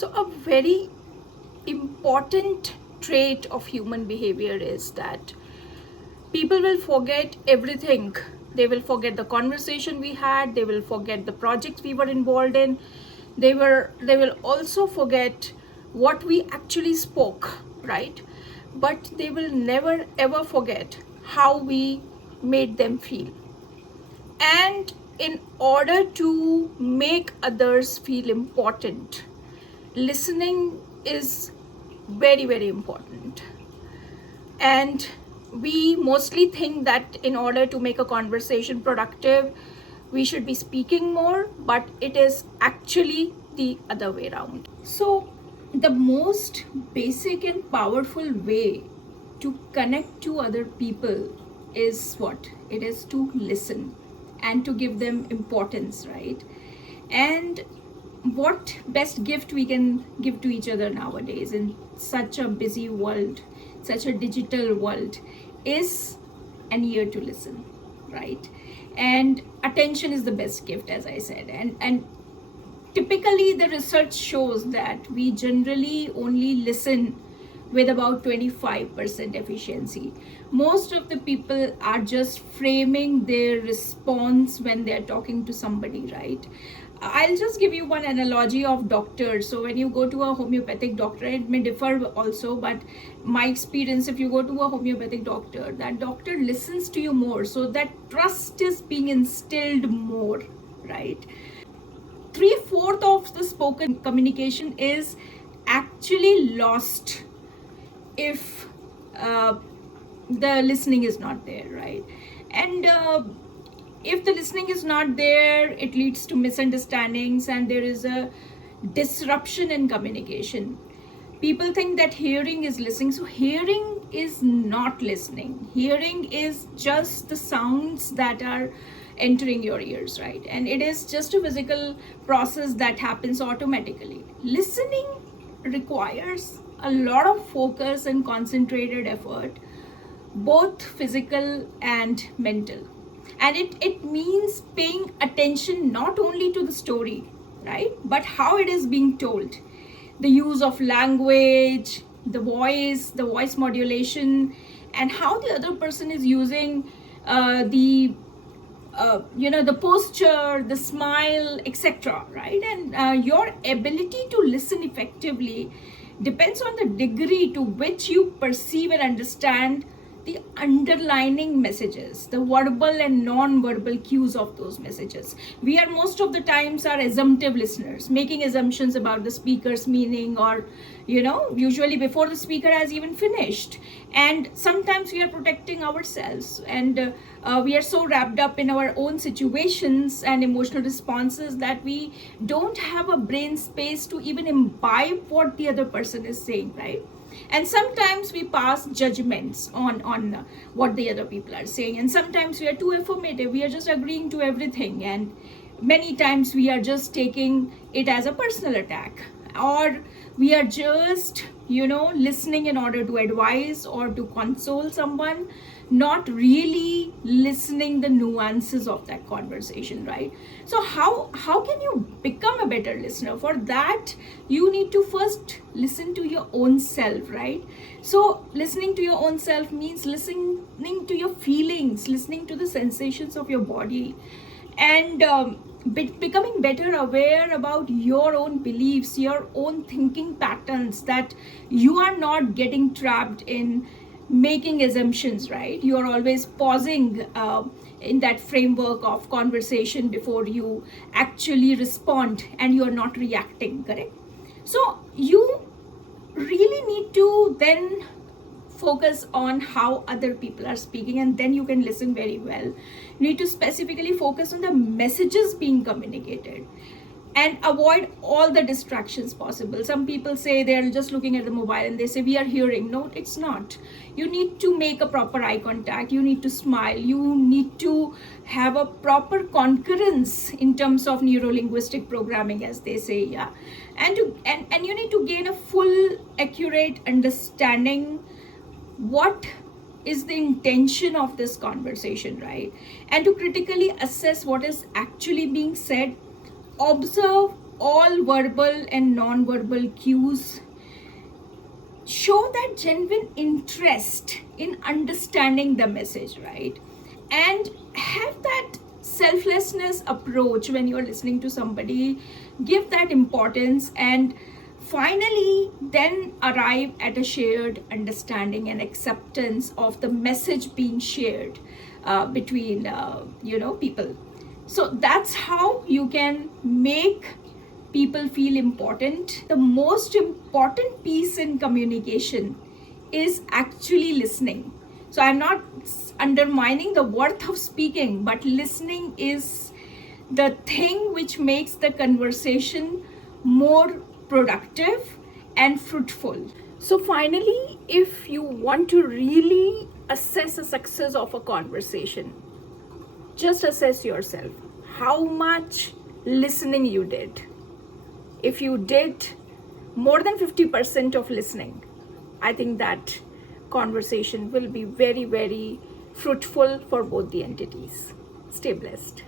So a very important trait of human behavior is that people will forget everything. They will forget the conversation we had, they will forget the projects we were involved in, they will also forget what we actually spoke, right? But they will never ever forget how we made them feel. And in order to make others feel important, listening is very, very important. And we mostly think that in order to make a conversation productive, we should be speaking more, but it is actually the other way around. So, the most basic and powerful way to connect to other people is what? It is to listen and to give them importance, right? And what best gift we can give to each other nowadays in such a busy world, such a digital world, is an ear to listen, right? And attention is the best gift, as I said. And typically the research shows that we generally only listen with about 25% efficiency. Most of the people are just framing their response when they're talking to somebody, right? I'll just give you one analogy of doctors. So when you go to a homeopathic doctor, it may differ also, but my experience, if you go to a homeopathic doctor, that doctor listens to you more. So that trust is being instilled more, right? 3/4 of the spoken communication is actually lost if the listening is not there, right? And if the listening is not there, it leads to misunderstandings and there is a disruption in communication. People think that hearing is listening. So hearing is not listening. Hearing is just the sounds that are entering your ears, right? And it is just a physical process that happens automatically. Listening requires a lot of focus and concentrated effort, both physical and mental. And it means paying attention not only to the story, right, but how it is being told, the use of language, the voice modulation, and how the other person is using the posture, the smile, etc., right? And your ability to listen effectively depends on the degree to which you perceive and understand the underlining messages, the verbal and non-verbal cues of those messages. We are most of the times are assumptive listeners, making assumptions about the speaker's meaning, or usually before the speaker has even finished. And sometimes we are protecting ourselves, and we are so wrapped up in our own situations and emotional responses that we don't have a brain space to even imbibe what the other person is saying, right? And sometimes we pass judgments on what the other people are saying, and sometimes we are too affirmative, we are just agreeing to everything, and many times we are just taking it as a personal attack, or we are just listening in order to advise or to console someone, not really listening the nuances of that conversation, right? So how can you become a better listener? For that, you need to first listen to your own self, right? So listening to your own self means listening to your feelings, listening to the sensations of your body, and becoming better aware about your own beliefs, your own thinking patterns, that you are not getting trapped in making assumptions, right? You are always pausing in that framework of conversation before you actually respond, and you are not reacting, correct? So you really need to then focus on how other people are speaking, and then you can listen very well. You need to specifically focus on the messages being communicated and avoid all the distractions possible. Some people say they're just looking at the mobile and they say we are hearing. No, it's not. You need to make a proper eye contact, you need to smile, you need to have a proper concurrence in terms of neuro-linguistic programming, as they say, yeah. And you need to gain a full accurate understanding what is the intention of this conversation, right? And to critically assess what is actually being said, observe all verbal and non-verbal cues show that genuine interest in understanding the message, right? And have that selflessness approach when you're listening to somebody, give that importance, and finally then arrive at a shared understanding and acceptance of the message being shared between people. So that's how you can make people feel important. The most important piece in communication is actually listening. So I'm not undermining the worth of speaking, but listening is the thing which makes the conversation more productive and fruitful. So finally, if you want to really assess the success of a conversation, just assess yourself how much listening you did. If you did more than 50% of listening, I think that conversation will be very, very fruitful for both the entities. Stay blessed.